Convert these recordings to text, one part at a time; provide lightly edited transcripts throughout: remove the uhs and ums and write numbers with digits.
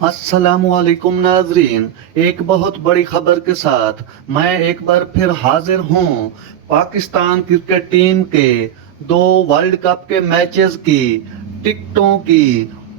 अस्सलामुअलैकुम नाजरीन, एक बहुत बड़ी खबर के साथ मैं एक बार फिर हाजिर हूँ। पाकिस्तान क्रिकेट टीम के 2 वर्ल्ड कप के मैचेस की टिकटों की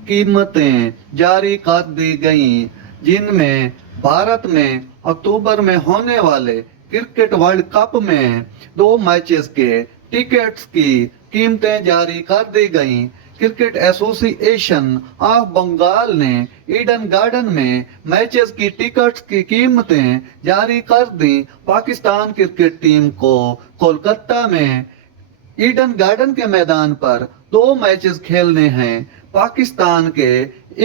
कीमतें जारी कर दी गईं, जिनमें भारत में अक्टूबर में होने वाले क्रिकेट वर्ल्ड कप में 2 मैचेस के टिकट्स की कीमतें जारी कर दी गईं। क्रिकेट एसोसिएशन ऑफ बंगाल ने ईडन गार्डन में मैचेस की टिकट्स की कीमतें जारी कर दी। पाकिस्तान क्रिकेट टीम को कोलकाता में ईडन गार्डन के मैदान पर 2 मैचेस खेलने हैं। पाकिस्तान के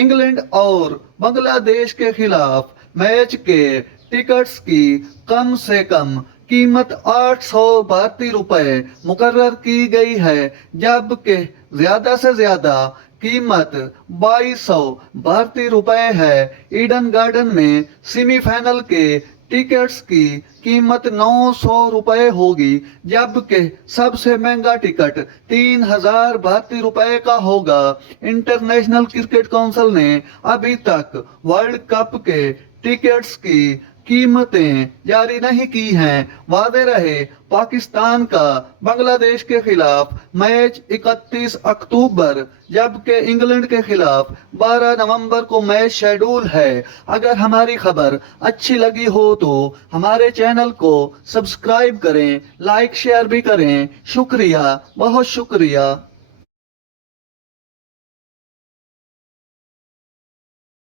इंग्लैंड और बांग्लादेश के खिलाफ मैच के टिकट्स की कम से कम कीमत 800 भारतीय रुपए मुकर्रर की गई है, जबकि ज्यादा से ज्यादा कीमत 2200 भारतीय रुपए है। ईडन गार्डन में सेमीफाइनल के टिकट्स की कीमत 900 रुपए होगी, जबकि सबसे महंगा टिकट 3000 भारतीय रुपए का होगा। इंटरनेशनल क्रिकेट काउंसिल ने अभी तक वर्ल्ड कप के टिकट्स की कीमतें जारी नहीं की हैं। वादे रहे पाकिस्तान का बांग्लादेश के खिलाफ मैच 31 अक्टूबर, जबकि इंग्लैंड के खिलाफ 12 नवंबर को मैच शेड्यूल है। अगर हमारी खबर अच्छी लगी हो तो हमारे चैनल को सब्सक्राइब करें, लाइक शेयर भी करें। शुक्रिया, बहुत शुक्रिया।